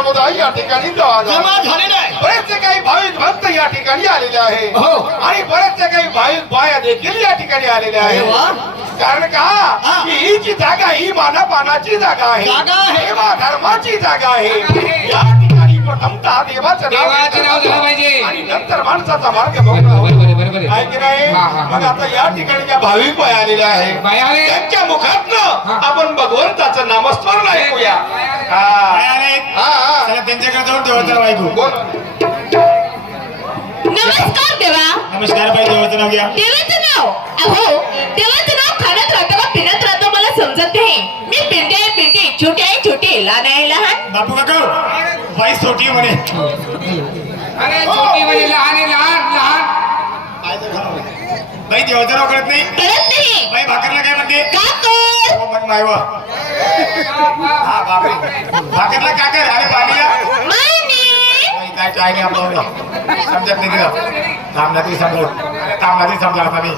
समुदाय या ठिकाणी जमा झालेला आहे. बरेचसे काही भाविक भक्त या ठिकाणी आलेले आहे हो. आणि बरेचसे काही भाविक बाया देखील या ठिकाणी आलेले अरे आहे. वा. कारण का हा. की ही जी जागा ही मानापानाची जागा आहे, जागा आहे. देवा धर्माची जागा आहे. या ठिकाणी प्रथमतः देवाचं नाव झालं पाहिजे आणि नंतर माणसाचा मार्ग बरोबर बघणं बरोबर आहे की नाही. हा, हा, हा. मग आता या ठिकाणी ज्या भाविक बाया आलेल्या आहे बाया आले. त्यांच्या मुखातनं हा. आपण भगवंताचं नामस्मरण ऐकूया. हा. हा, हा. चला त्यांच्याकडे जाऊन देवाचं ऐकू. बोल. नमस्कार देवा. नमस्कार बाई, देवाचं नाव घ्या. देवाचं नाव अहो देवाचं नाव खाण्यात राहतं का पिण्यात राहतं मला समजत नाही. मी पिंटी आहे पिंटी, छोटी आहे छोटी, लहान आहे लहान. बापू काका बाई छोटी आहे म्हणे. अरे छोटी म्हणजे लहान आहे, लहान लहान. बाई देवाचं नाव कळत नाही. कळत नाही बाई भाकरला काय म्हणते? काकर. हो मन मायवा. हा बापरे. भाकरला काकर आणि पाणीला मायनी. बाई काय नाही आपलं समजत नाही तिला. थांबण्यातही समजत थांबण्यातही समजा आता मी.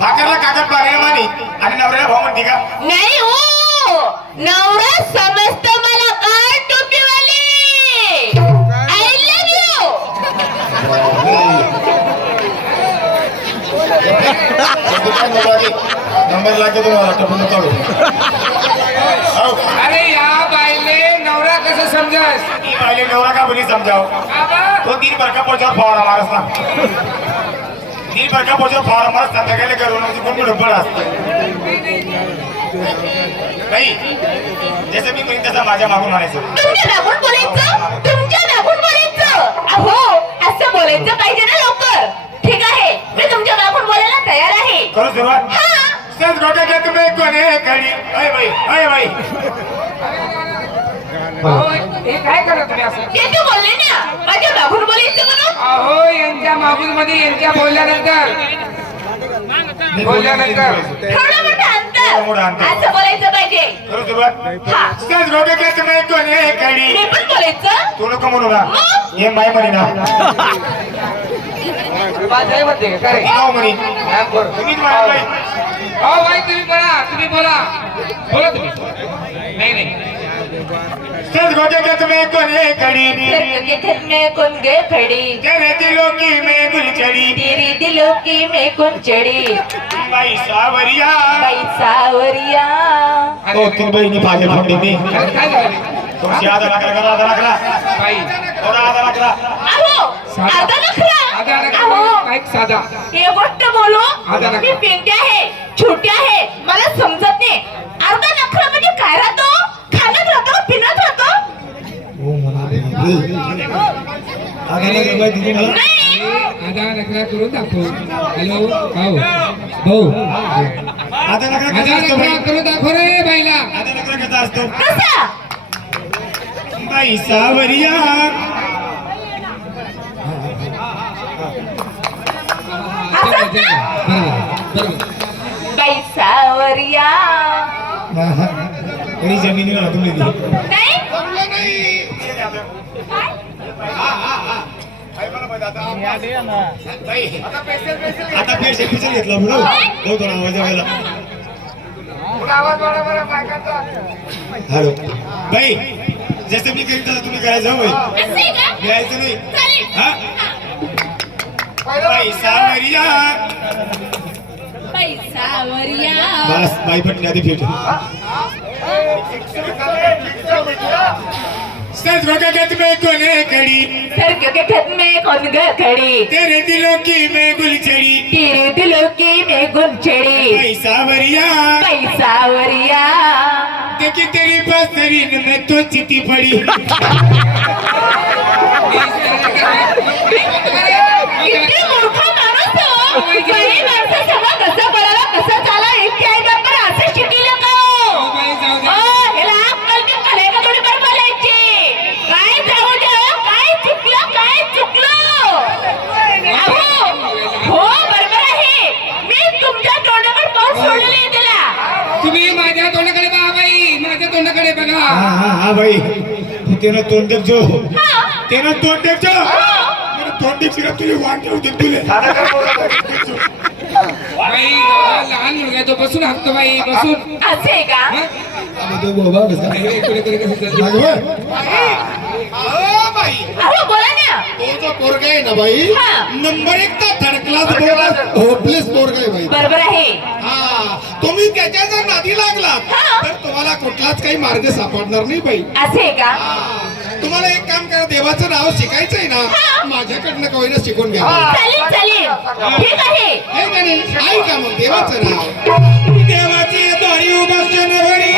भाकरला काकर पाणीला मानी आणि नवऱ्याला भाऊ म्हणते का? नाही हो नवरा समजत मला कार टोपीवाली. I love you. नंबर लागते तुम्हाला टपून काढू. अरे या बाईले नवरा कसं समजास ती बाईले नवरा का बनी समजाव. तो 3 बरका पोचावर फवारा मारस ना. 3 बरका पोचावर फवारा मारस संध्याकाळी करून कोण ढुंबळ असतं. नाही जसं मी म्हणेन तसं माझ्या मागून म्हणायचं. तुमच्या मागून बोलायचं, तुमच्या मागून बोलायचं. अहो असं बोलायचं पाहिजे ना लवकर. ठीक आहे मी तुमच्या मागून बोलायला तयार आहे. करू सुरुवात. हा सज गोट्या घेत मी कोणी कडी. अय बाई अय बाई. अहो, हे काय करत तुम्ही असं? ते तू बोलले ना माझ्या मागून बोलायचं म्हणून. अहो यांच्या मागून मध्ये यांच्या बोलल्यानंतर बोलल्यानंतर थोडं मोठं मोठं अंतर अंतर. असं बोलायचं पाहिजे. करू सुरुवात. हा सज गोट्या घेत मी कोणी कडी. मी पण बोलायचं. तू नको म्हणू ना. हे माय म्हणे ना. बाजाय म्हणते का काय? नाव म्हणे. हा, बरं. तुम्हीच म्हणा बाई. अहो बाई तुम्ही बोला, तुम्ही बोला, बोला तुम्ही. नाही नाही सज गोट्या घेत मी कोणी कडी. सर के घर में कौन गए खड़ी. तेरे दिलों की मैं गुलचड़ी. तेरी दिलों की मैं कौन चढ़ी. बाई सावरिया. बाई सावरिया. हो तीन बहिणी पाहिजे फंडीनी. अरे काय झालं थोडीशी आधा लागला करा आधा लागला. बाई? थोडा आधा लागला. अहो साधा. अर्धा नखरा. आधा नका, अहो काय साधा. हे गोष्ट बोलू. अर्धा नखरा. मी पिंटी आहे छोटी आहे मला समजत नाही. अर्धा नखरा म्हणजे काय राहतो. खाण्यात राहतो पिण्यात राहतो. नाही आधा नखरा करून दाखव. हॅलो भाऊ भाऊ आधा लागला आधा कसा असतो बाई? नखरा करून दाखव रे बाईला. आधा लागला कसा असतो? कसा. बाई सावरिया. बाई सावरिया. आणि जमिनीवर तुम्ही नाही आता पेशल पेशल घेतला म्हणून हो थोडा आवाज यायला. आवाज वाढवा बरं बायकांचा. हॅलो बाई जसं मी करीन तसं तुम्ही करायचं हो बाई. असं आहे का. घ्यायचं नाही. चालेल. हा बाई सावरिया. बाई सावरिया. बस बाई पटली आधी फेट. सज गोट्या घेत मी कोणी कडी. सर के घर में कौन गए खड़ी. तेरे दिलों की मैं गुलचड़ी. तेरे दिलों की मैं गुलछड़ी. बाई सावरिया. बाई सावरिया. देखी तेरी बसरीन में तो चिट्ठी पड़ी. किती मूर्ख माणूस हो. बाई माणसं सगळं कसं बोलायला कसं चाला इतके आहे का बरं असं शिकलं का हो. बाई जाऊ दे. ह्याला अक्कल बिक्कल आहे का थोडी बरं बोलायची. काय जाऊ द्या काय चुकलं काय चुकलं. अहो हो बरोबर आहे. मी तुमच्या तोंडाकडे पाऊस सोडलेलं आहे त्याला. तुम्ही माझ्या तोंडाकडे बघा बाई, माझ्या तोंडाकडे बघा. हा बाई तेनं तोंड जो हा. तेनं तोंड जो तोंड शिरा तुझे वाट होते तुले. बाई लहान मुलगा आहे तो बसून हाकतो बाई बसून. असं आहे का. हा? इकडे- इकडे कसं चाललंय? अहो, बाई अहो बोला ना. तो जो पोरगा आहे ना बाई हा. नंबर 1 चा थर्ड क्लास होपलेस पोरगा आहे बाई. बरोबर आहे. हा तुम्ही त्याच्या जर नादी लागलात हा. तर तुम्हाला कुठलाच काही मार्ग सापडणार नाही बाई. असे का? तुम्हाला एक काम करा, देवाचं नाव शिकायचंय हा. ना माझ्याकडनं कवयना शिकून घ्या. चालेल चालेल ठीक आहे. हे का नाही? ऐका मग देवाचं नाव. देवाची द्वारी उभा शनिवारी